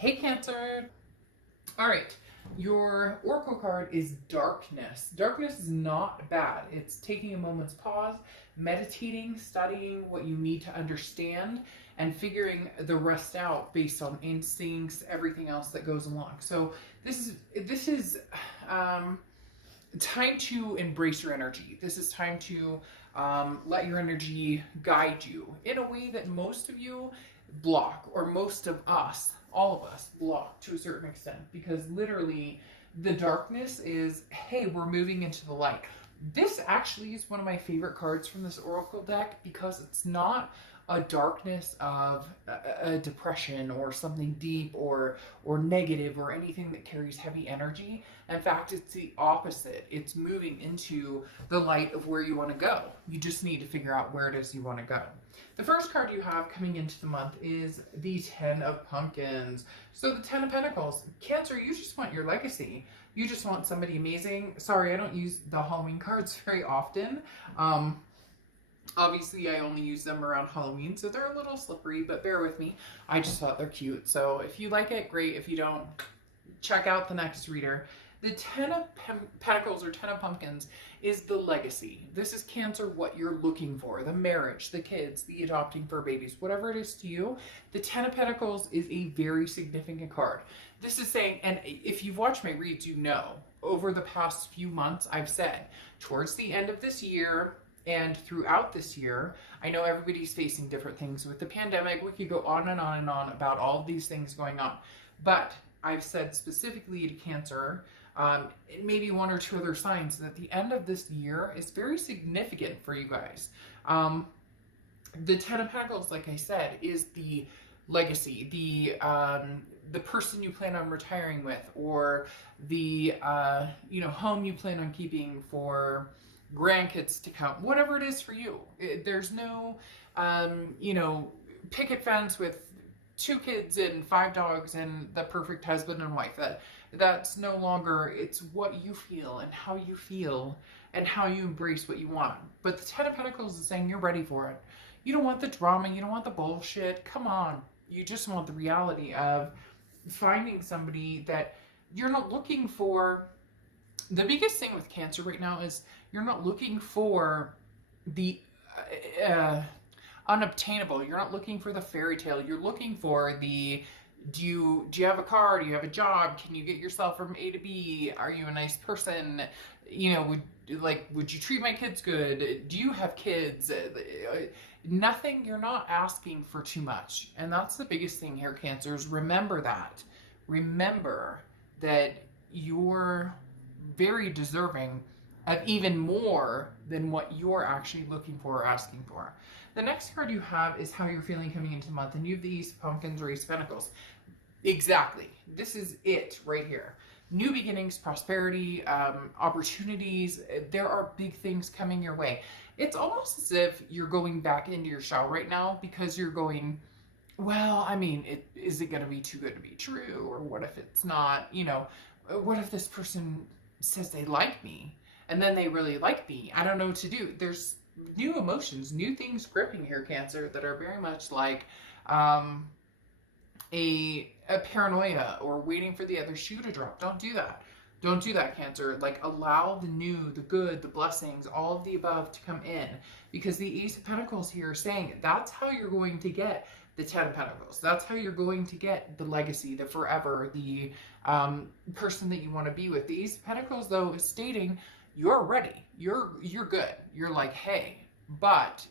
Hey Cancer. All right. Your Oracle card is darkness. Darkness is not bad. It's taking a moment's pause, meditating, studying what you need to understand, and figuring the rest out based on instincts, everything else that goes along. So this is time to embrace your energy. This is time to let your energy guide you in a way that most of you block, or most of us, all of us, block to a certain extent, because literally the darkness is, hey, we're moving into the light. This actually is one of my favorite cards from this oracle deck because it's not a darkness of a depression or something deep or negative or anything that carries heavy energy. In fact, it's the opposite. It's moving into the light of where you want to go. You just need to figure out where it is you want to go. The first card you have coming into the month is the Ten of Pumpkins. So the Ten of Pentacles. Cancer, you just want your legacy. You just want somebody amazing. Sorry, I don't use the Halloween cards very often. Obviously, I only use them around Halloween, so they're a little slippery, but bear with me. I just thought they're cute. So if you like it, great. If you don't, check out the next reader. The Ten of Pentacles, or Ten of Pumpkins, is the legacy. This is Cancer, what you're looking for. The marriage, the kids, the adopting fur babies, whatever it is to you. The Ten of Pentacles is a very significant card. This is saying, and if you've watched my reads, you know, over the past few months, I've said, towards the end of this year, and throughout this year, I know everybody's facing different things with the pandemic. We could go on and on and on about all of these things going on. But I've said specifically to Cancer, maybe one or two other signs, that the end of this year is very significant for you guys. The Ten of Pentacles, like I said, is the legacy, the person you plan on retiring with, or the home you plan on keeping for grandkids to come, whatever it is for you. There's no picket fence with 2 kids and 5 dogs and the perfect husband and wife. That's no longer. It's what you feel and how you feel and how you embrace what you want. But the Ten of Pentacles is saying you're ready for it. You don't want the drama, you don't want the bullshit. Come on. You just want the reality of finding somebody that you're not looking for. The biggest thing with Cancer right now is you're not looking for the unobtainable. You're not looking for the fairy tale. You're looking for the, do you have a car? Do you have a job? Can you get yourself from A to B? Are you a nice person? Would you treat my kids good? Do you have kids? Nothing. You're not asking for too much. And that's the biggest thing here, Cancers. Remember that. Remember that you're very deserving of even more than what you're actually looking for or asking for. The next card you have is how you're feeling coming into the month, and you have the Ace of Pumpkins or Ace of Pentacles. Exactly. This is it right here. New beginnings, prosperity, opportunities. There are big things coming your way. It's almost as if you're going back into your shell right now, because you're going, well, I mean, is it going to be too good to be true? Or what if it's not? What if this person says they like me and then they really like me? I don't know what to do. There's new emotions, new things gripping here, Cancer, that are very much like a paranoia or waiting for the other shoe to drop. Don't do that. Don't do that, Cancer. Like, allow the new, the good, the blessings, all of the above to come in, because the Ace of Pentacles here is saying that's how you're going to get the Ten of Pentacles. That's how you're going to get the legacy, the forever, the person that you want to be with. The Ace of Pentacles, though, is stating you're ready. You're good. You're like, hey, but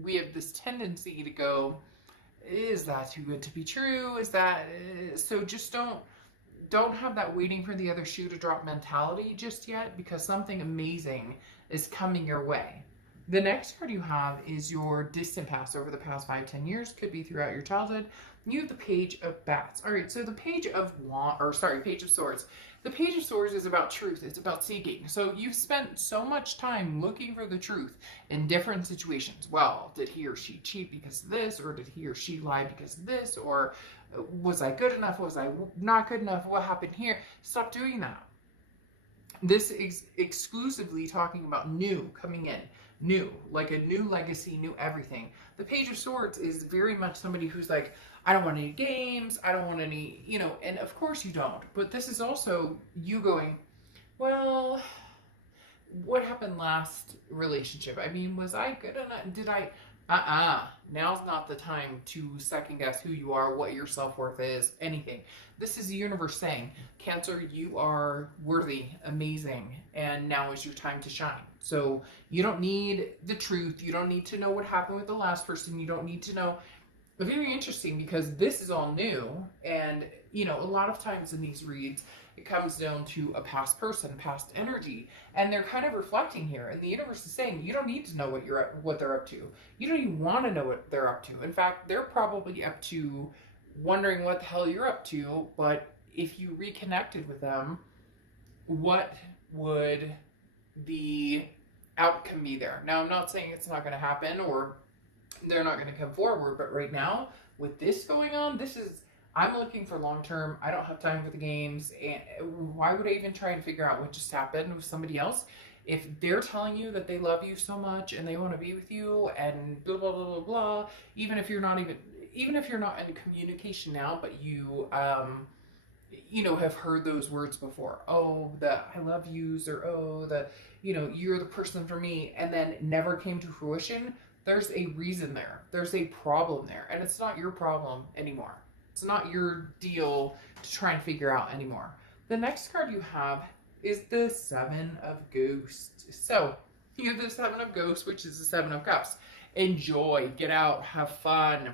we have this tendency to go, is that too good to be true? Is that so? Just don't have that waiting for the other shoe to drop mentality just yet, because something amazing is coming your way. The next card you have is your distant past, over the past 5-10 years, could be throughout your childhood. You have the Page of Bats. All right, so the Page of Swords. The Page of Swords is about truth. It's about seeking. So you've spent so much time looking for the truth in different situations. Well, did he or she cheat because of this? Or did he or she lie because of this? Or was I good enough? Was I not good enough? What happened here? Stop doing that. This is exclusively talking about new coming in, new, like a new legacy, new everything. The Page of Swords is very much somebody who's like, I don't want any games, I don't want any, and of course you don't. But this is also you going, well, what happened last relationship? I mean, was I good enough? Did I? Now's not the time to second guess who you are, what your self-worth is, anything. This is the universe saying, Cancer, you are worthy, amazing, and now is your time to shine. So you don't need the truth. You don't need to know what happened with the last person. You don't need to know. Very interesting, because this is all new, and a lot of times in these reads it comes down to a past person, past energy, and they're kind of reflecting here, and the universe is saying you don't need to know what they're up to. You don't even want to know what they're up to. In fact, they're probably up to wondering what the hell you're up to. But if you reconnected with them, what would the outcome be there? Now, I'm not saying it's not going to happen or they're not going to come forward, but right now with this going on, I'm looking for long term. I don't have time for the games, and why would I even try and figure out what just happened with somebody else if they're telling you that they love you so much and they want to be with you and blah blah blah blah blah. Even if you're not in communication now, but you have heard those words before. Oh, the I love yous, or oh, the you're the person for me, and then never came to fruition. There's a reason there. There's a problem there, and it's not your problem anymore. It's not your deal to try and figure out anymore. The next card you have is the Seven of Ghosts. So you have the Seven of Ghosts, which is the Seven of Cups. Enjoy, get out, have fun.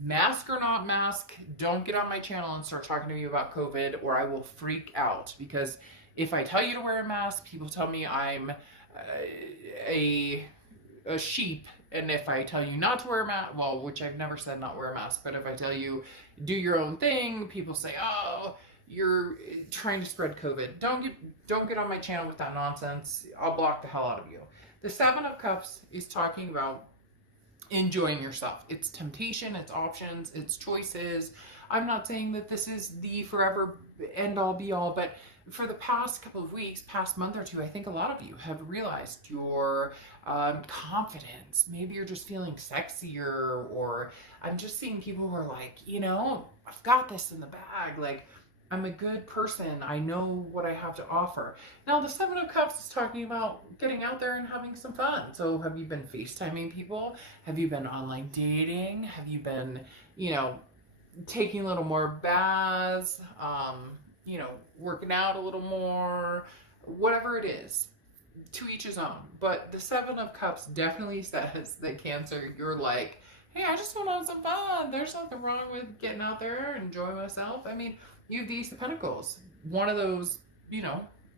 Mask or not mask, don't get on my channel and start talking to me about COVID, or I will freak out. Because if I tell you to wear a mask, people tell me I'm a sheep. And if I tell you not to wear a mask, well, which I've never said not wear a mask, but if I tell you do your own thing, people say, oh, you're trying to spread COVID. Don't get on my channel with that nonsense. I'll block the hell out of you. The Seven of Cups is talking about enjoying yourself. It's temptation, it's options, it's choices. I'm not saying that this is the forever end all be all, but for the past couple of weeks, past month or two, I think a lot of you have realized your confidence. Maybe you're just feeling sexier, or I'm just seeing people who are like, I've got this in the bag. Like, I'm a good person. I know what I have to offer. Now, the Seven of Cups is talking about getting out there and having some fun. So have you been FaceTiming people? Have you been online dating? Have you been, taking a little more baths? Working out a little more, whatever it is, to each his own. But the Seven of Cups definitely says that Cancer, you're like, hey, I just want to have some fun. There's nothing wrong with getting out there and enjoying myself. I mean, you have the Ace of Pentacles. One of those,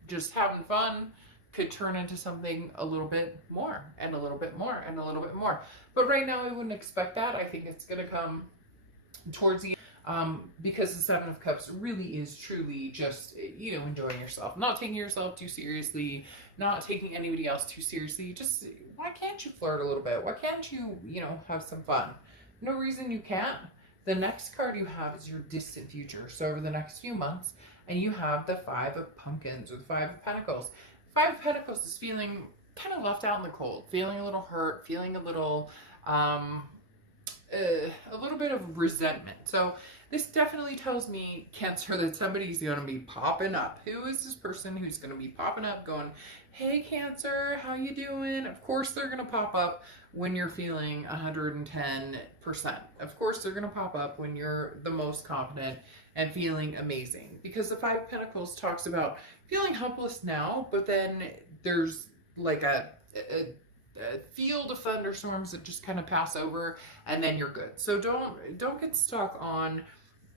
just having fun could turn into something a little bit more and a little bit more and a little bit more. But right now I wouldn't expect that. I think it's going to come towards the because the Seven of Cups really is truly just, enjoying yourself, not taking yourself too seriously, not taking anybody else too seriously. Just, why can't you flirt a little bit? Why can't you, have some fun? No reason you can't. The next card you have is your distant future. So over the next few months, and you have the Five of Pumpkins, or the Five of Pentacles. Five of Pentacles is feeling kind of left out in the cold, feeling a little hurt, feeling a little bit of resentment. So this definitely tells me, Cancer, that somebody's going to be popping up. Who is this person who's going to be popping up going, hey, Cancer, how you doing? Of course they're going to pop up when you're feeling 110%. Of course they're going to pop up when you're the most confident and feeling amazing. Because the Five of Pentacles talks about feeling helpless now, but then there's like a field of thunderstorms that just kind of pass over, and then you're good. So don't get stuck on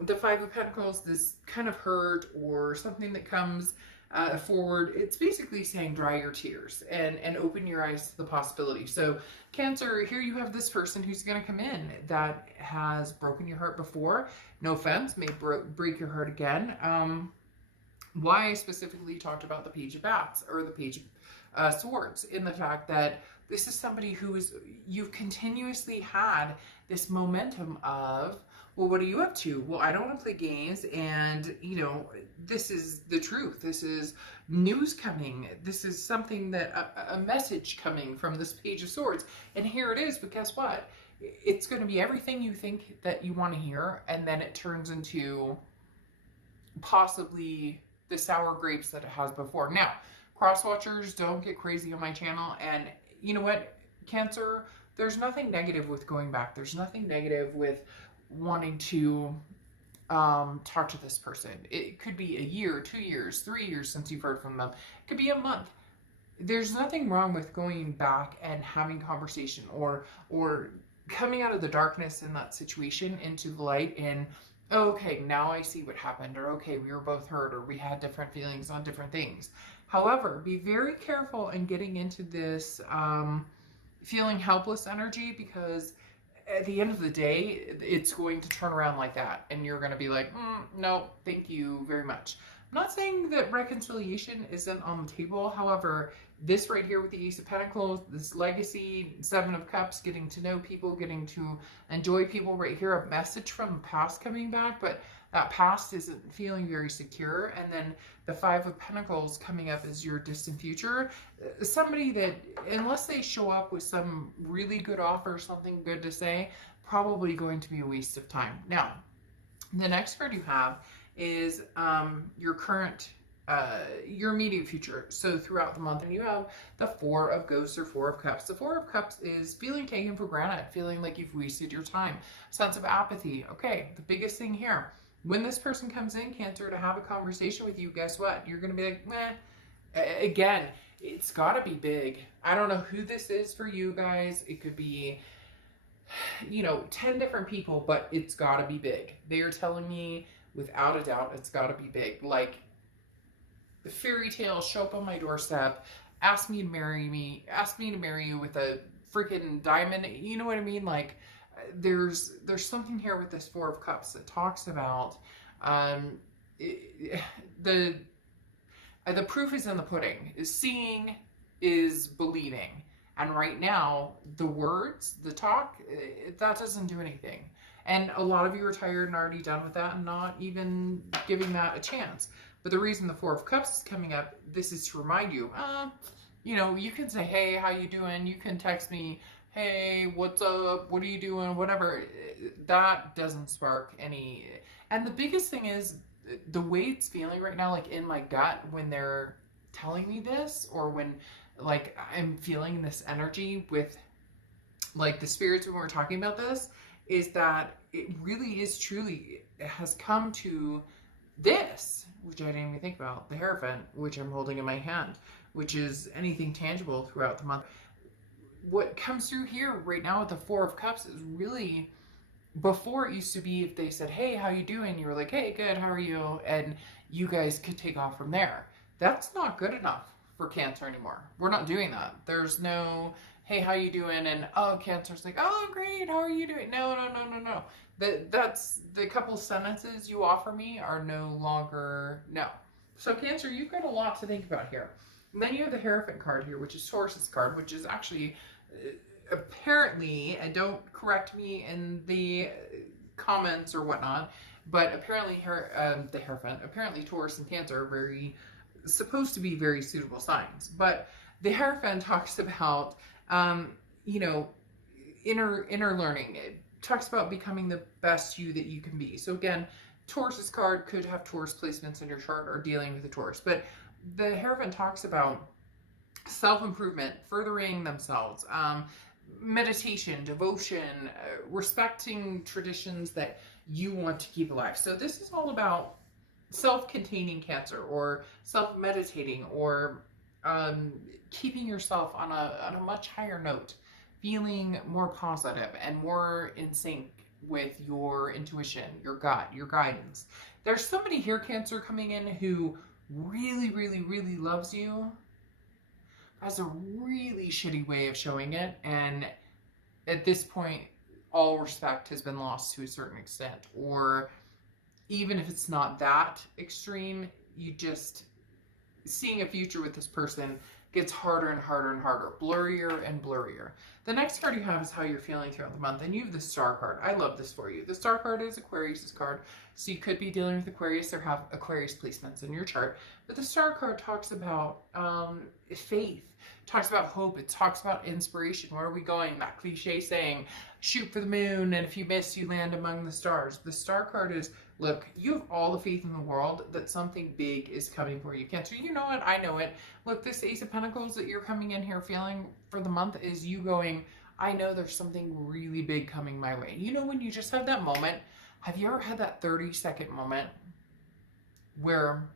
the Five of Pentacles, this kind of hurt or something that comes forward. It's basically saying dry your tears and open your eyes to the possibility. So Cancer, here you have this person who's going to come in that has broken your heart before. No offense, may break your heart again. Why I specifically talked about the Page of Bats, or the Page of Swords, in the fact that this is somebody who you've continuously had this momentum of, well, what are you up to? Well, I don't want to play games, and this is the truth. This is news coming. This is something that a message coming from this Page of Swords, and here it is. But guess what? It's going to be everything you think that you want to hear, and then it turns into possibly the sour grapes that it has before. Now, cross watchers, don't get crazy on my channel, and you know what, Cancer, there's nothing negative with going back. There's nothing negative with wanting to talk to this person. It could be a year, 2 years, 3 years since you've heard from them. It could be a month. There's nothing wrong with going back and having conversation, or coming out of the darkness in that situation into the light, and okay, now I see what happened, or okay, we were both hurt, or we had different feelings on different things. However, be very careful in getting into this feeling helpless energy, because at the end of the day, it's going to turn around like that, and you're going to be like, no, thank you very much. I'm not saying that reconciliation isn't on the table. However, this right here with the Ace of Pentacles, this legacy, Seven of Cups, getting to know people, getting to enjoy people right here, a message from the past coming back, but that past isn't feeling very secure. And then the Five of Pentacles coming up as your distant future. Somebody that, unless they show up with some really good offer, something good to say, probably going to be a waste of time. Now, the next card you have is your current, your immediate future. So throughout the month, and you have the Four of Ghosts or Four of Cups. The Four of Cups is feeling taken for granted, feeling like you've wasted your time, sense of apathy. Okay, the biggest thing here, when this person comes in, Cancer, to have a conversation with you, guess what? You're going to be like, meh. Again, it's got to be big. I don't know who this is for you guys. It could be, 10 different people, but it's got to be big. They are telling me, without a doubt, it's got to be big. Like, the fairy tale, show up on my doorstep, ask me to marry you with a freaking diamond. You know what I mean? Like, there's something here with this Four of Cups that talks about the proof is in the pudding. Seeing is believing. And right now, the words, the talk, that doesn't do anything. And a lot of you are tired and already done with that and not even giving that a chance. But the reason the Four of Cups is coming up, this is to remind you, you can say, hey, how you doing? You can text me, hey, what's up? What are you doing? Whatever. That doesn't spark any. And the biggest thing is the way it's feeling right now, like in my gut, when they're telling me this, or when like I'm feeling this energy with like the spirits when we're talking about this, is that it really is truly, it has come to this, which I didn't even think about, the Hierophant, which I'm holding in my hand, which is anything tangible throughout the month. What comes through here right now with the Four of Cups is really, before it used to be if they said, hey, how you doing? You were like, hey, good, how are you? And you guys could take off from there. That's not good enough for Cancer anymore. We're not doing that. There's no, hey, how you doing? And Cancer's like, oh, I'm great, how are you doing? No. That's the couple sentences you offer me are no longer, no. So Cancer, you've got a lot to think about here. And then you have the Hierophant card here, which is Taurus's card, which is actually apparently, and don't correct me in the comments or whatnot, but apparently the Hierophant, apparently Taurus and Cancer are supposed to be very suitable signs. But the Hierophant talks about, inner learning. It talks about becoming the best you that you can be. So again, Taurus's card could have Taurus placements in your chart or dealing with a Taurus, but the Hierophant talks about self-improvement, furthering themselves, meditation, devotion, respecting traditions that you want to keep alive. So this is all about self-containing Cancer, or self-meditating, or keeping yourself on a much higher note, feeling more positive and more in sync with your intuition, your gut, your guidance. There's somebody here, Cancer, coming in who really, really, really loves you, has a really shitty way of showing it, and at this point, all respect has been lost to a certain extent. Or even if it's not that extreme, you just seeing a future with this person gets harder and harder and harder, blurrier and blurrier. The next card you have is how you're feeling throughout the month, and you have the Star card. I love this for you. The Star card is Aquarius's card, so you could be dealing with Aquarius or have Aquarius placements in your chart. But the Star card talks about faith, talks about hope, it talks about inspiration. Where are we going? That cliche saying, shoot for the moon, and if you miss, you land among the stars. The Star card is, look, you have all the faith in the world that something big is coming for you, Cancer. You know it. I know it. Look, this Ace of Pentacles that you're coming in here feeling for the month is you going, I know there's something really big coming my way. You know when you just have that moment, have you ever had that 30-second moment where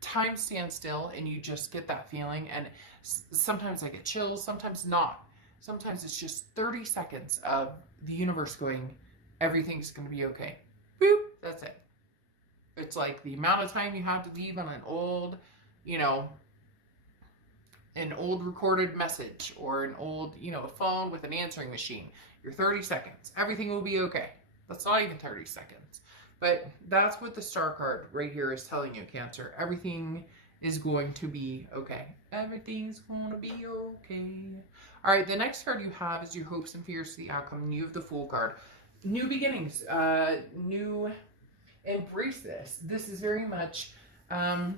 time stands still and you just get that feeling? And sometimes I get chills, sometimes not. Sometimes it's just 30 seconds of the universe going, everything's going to be okay. Boop, that's it. It's like the amount of time you have to leave on an old, an old recorded message or an old, a phone with an answering machine. Your 30 seconds. Everything will be okay. That's not even 30 seconds. But that's what the Star card right here is telling you, Cancer. Everything is going to be okay. Everything's going to be okay. All right, the next card you have is your hopes and fears for the outcome. And you have the Fool card. New beginnings. Embrace this. This is very much a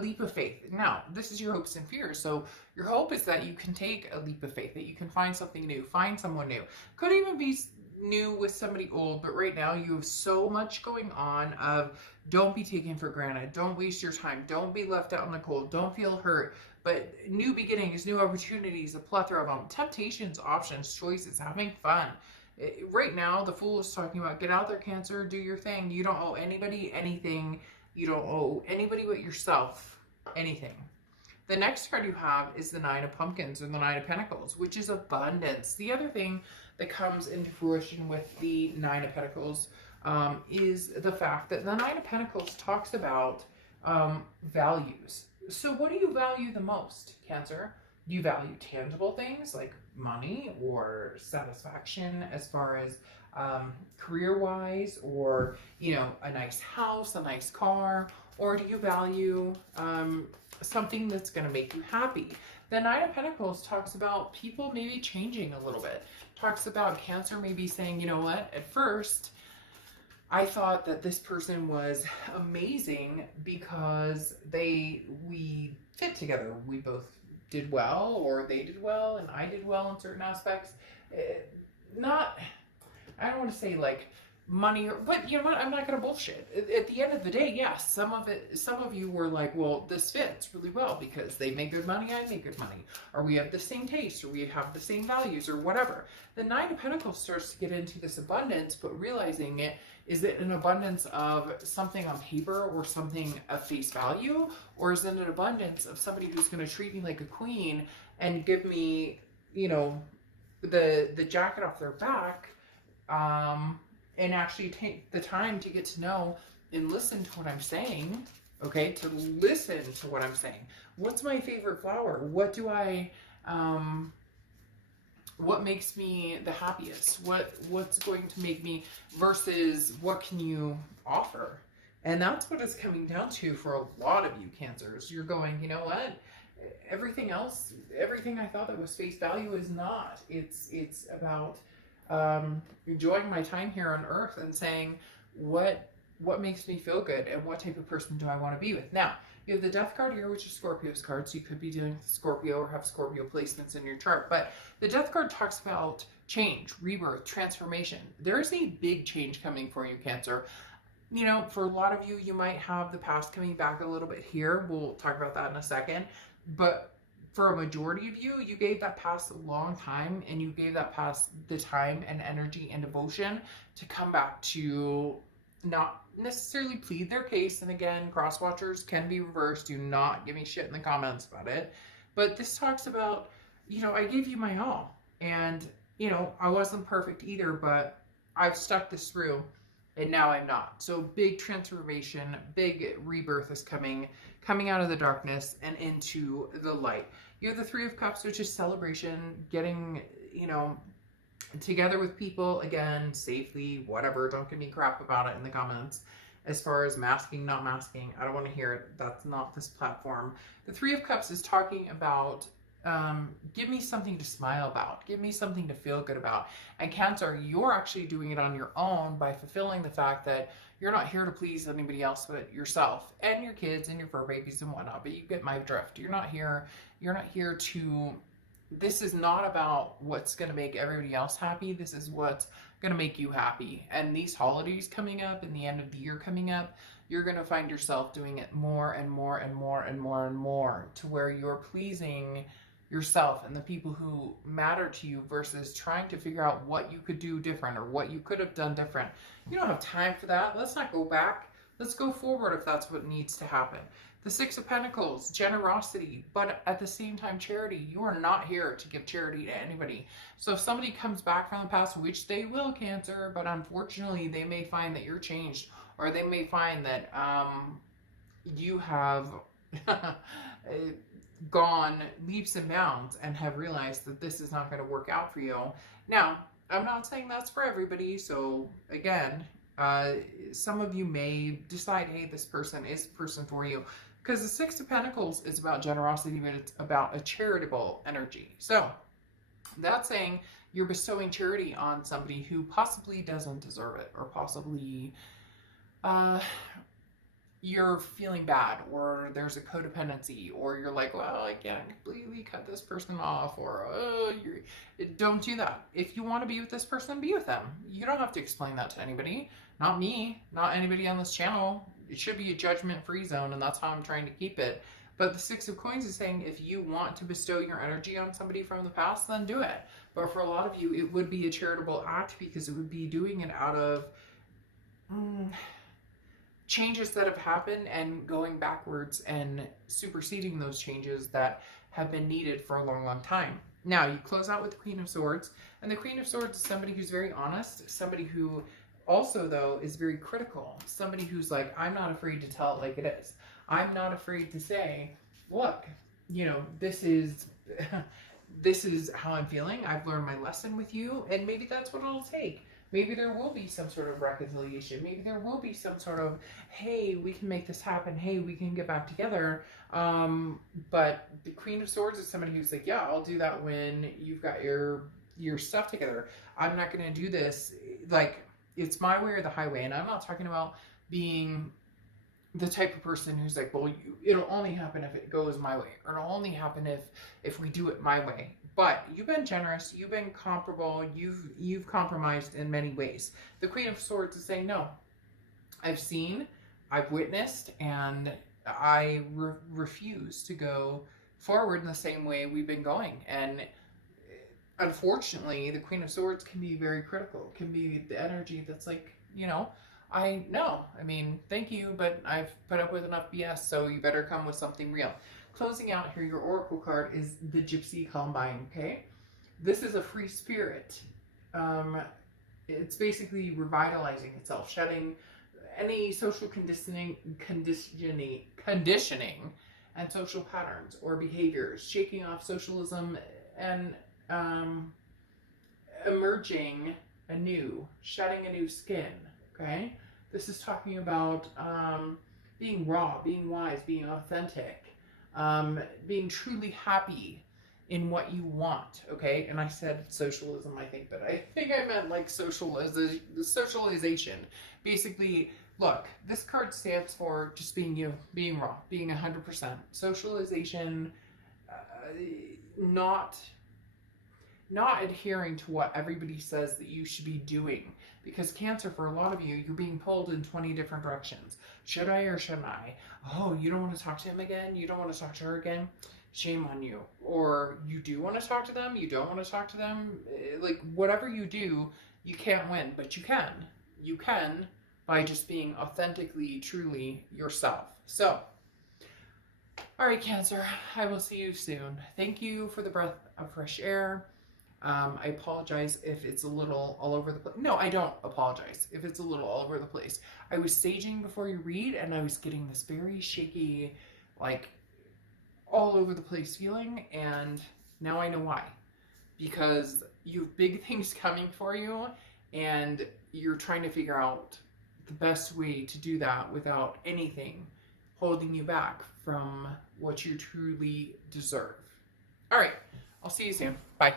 leap of faith. Now, this is your hopes and fears. So your hope is that you can take a leap of faith, that you can find something new, find someone new. Could even be new with somebody old, but right now you have so much going on of don't be taken for granted. Don't waste your time. Don't be left out in the cold. Don't feel hurt. But new beginnings, new opportunities, a plethora of them. Temptations, options, choices, having fun. Right now, the Fool is talking about get out there, Cancer, do your thing. You don't owe anybody anything. You don't owe anybody but yourself anything. The next card you have is the Nine of Pumpkins or the Nine of Pentacles, which is abundance. The other thing that comes into fruition with the Nine of Pentacles is the fact that the Nine of Pentacles talks about values. So what do you value the most, Cancer? Do you value tangible things like money or satisfaction as far as career-wise, or, a nice house, a nice car? Or do you value something that's going to make you happy? The Nine of Pentacles talks about people maybe changing a little bit. Talks about Cancer maybe saying, you know what, at first I thought that this person was amazing because we fit together. We both did well, or they did well and I did well in certain aspects. I don't want to say like money, but you know what, I'm not going to bullshit. At the end of the day, yes, some of you were like, well, this fits really well because they make good money, I make good money, or we have the same taste, or we have the same values, or whatever. The Nine of Pentacles starts to get into this abundance, but realizing it, is it an abundance of something on paper or something of face value, or is it an abundance of somebody who's going to treat me like a queen and give me, the jacket off their back, and actually take the time to get to know and listen to what I'm saying, okay? To listen to what I'm saying. What's my favorite flower? What do I, what makes me the happiest? What's going to make me, versus what can you offer? And that's what it's coming down to for a lot of you Cancers. You're going, you know what? Everything else, everything I thought that was face value is not. It's about enjoying my time here on earth and saying what makes me feel good and what type of person do I want to be with. Now, you have the Death card here, which is Scorpio's card, so you could be dealing with Scorpio or have Scorpio placements in your chart. But the Death card talks about change, rebirth, transformation. There is a big change coming for you, Cancer. For a lot of you, you might have the past coming back a little bit here. We'll talk about that in a second. But for a majority of you, you gave that past a long time, and you gave that past the time and energy and devotion to come back to not necessarily plead their case. And again, cross watchers can be reversed. Do not give me shit in the comments about it. But this talks about, I gave you my all, and, I wasn't perfect either, but I've stuck this through, and now I'm not. So big transformation, big rebirth is coming out of the darkness and into the light. You have the Three of Cups, which is celebration, getting, together with people, again, safely, whatever. Don't give me crap about it in the comments. as far as masking, not masking. I don't want to hear it. That's not this platform. The Three of Cups is talking about give me something to smile about. Give me something to feel good about. And Cancer, you're actually doing it on your own by fulfilling the fact that you're not here to please anybody else but yourself and your kids and your fur babies and whatnot. But you get my drift. You're not here to, this is not about what's going to make everybody else happy. This is what's going to make you happy. And these holidays coming up and the end of the year coming up, you're going to find yourself doing it more and more and more and more and more, to where you're pleasing yourself and the people who matter to you versus trying to figure out what you could do different or what you could have done different. You don't have time for that. Let's not go back. Let's go forward if that's what needs to happen. The Six of Pentacles, generosity, but at the same time, charity. You are not here to give charity to anybody. So if somebody comes back from the past, which they will, Cancer, but unfortunately they may find that you're changed, or they may find that you have gone leaps and bounds and have realized that this is not going to work out for you. Now, I'm not saying that's for everybody. So again, some of you may decide, hey, this person is the person for you, because the Six of Pentacles is about generosity, but it's about a charitable energy. So that's saying you're bestowing charity on somebody who possibly doesn't deserve it, or possibly you're feeling bad, or there's a codependency, or you're like, well, I can't completely cut this person off, or don't do that. If you want to be with this person, be with them. You don't have to explain that to anybody. Not me, not anybody on this channel. It should be a judgment-free zone, and that's how I'm trying to keep it. But the Six of Coins is saying if you want to bestow your energy on somebody from the past, then do it. But for a lot of you, it would be a charitable act, because it would be doing it out of changes that have happened and going backwards and superseding those changes that have been needed for a long, long time. Now, you close out with the Queen of Swords, and the Queen of Swords is somebody who's very honest, somebody who also, though, is very critical, somebody who's like, I'm not afraid to tell it like it is. I'm not afraid to say, look, you know, this is how I'm feeling. I've learned my lesson with you, and maybe that's what it'll take. Maybe there will be some sort of reconciliation. Maybe there will be some sort of, hey, we can make this happen. Hey, we can get back together. But the Queen of Swords is somebody who's like, yeah, I'll do that when you've got your stuff together. I'm not going to do this. Like, it's my way or the highway. And I'm not talking about being the type of person who's like, well, it'll only happen if it goes my way, or it'll only happen if we do it my way. But you've been generous, you've been comparable, you've compromised in many ways. The Queen of Swords is saying, no, I've seen, I've witnessed, and I refuse to go forward in the same way we've been going. And unfortunately, the Queen of Swords can be very critical, can be the energy that's like, you know, I know, I mean, thank you, but I've put up with enough BS, so you better come with something real. Closing out here, your Oracle card is the Gypsy Combine, okay? This is a free spirit. It's basically revitalizing itself, shedding any social conditioning and social patterns or behaviors, shaking off socialism and emerging anew, shedding a new skin, okay? This is talking about being raw, being wise, being authentic, being truly happy in what you want, okay? And I said socialism, I think, but I think I meant like socialization. Basically, look, this card stands for just being you, being raw, being 100%. Socialization, not adhering to what everybody says that you should be doing. Because Cancer, for a lot of you, you're being pulled in 20 different directions. Should I or shouldn't I? Oh, you don't want to talk to him again? You don't want to talk to her again? Shame on you. Or you do want to talk to them? You don't want to talk to them? Like, whatever you do, you can't win. But you can. You can by just being authentically, truly yourself. So, all right, Cancer, I will see you soon. Thank you for the breath of fresh air. I apologize if it's a little all over the place. No, I don't apologize if it's a little all over the place. I was staging before you read, and I was getting this very shaky, like, all over the place feeling, and now I know why. Because you have big things coming for you, and you're trying to figure out the best way to do that without anything holding you back from what you truly deserve. All right, I'll see you soon. Bye.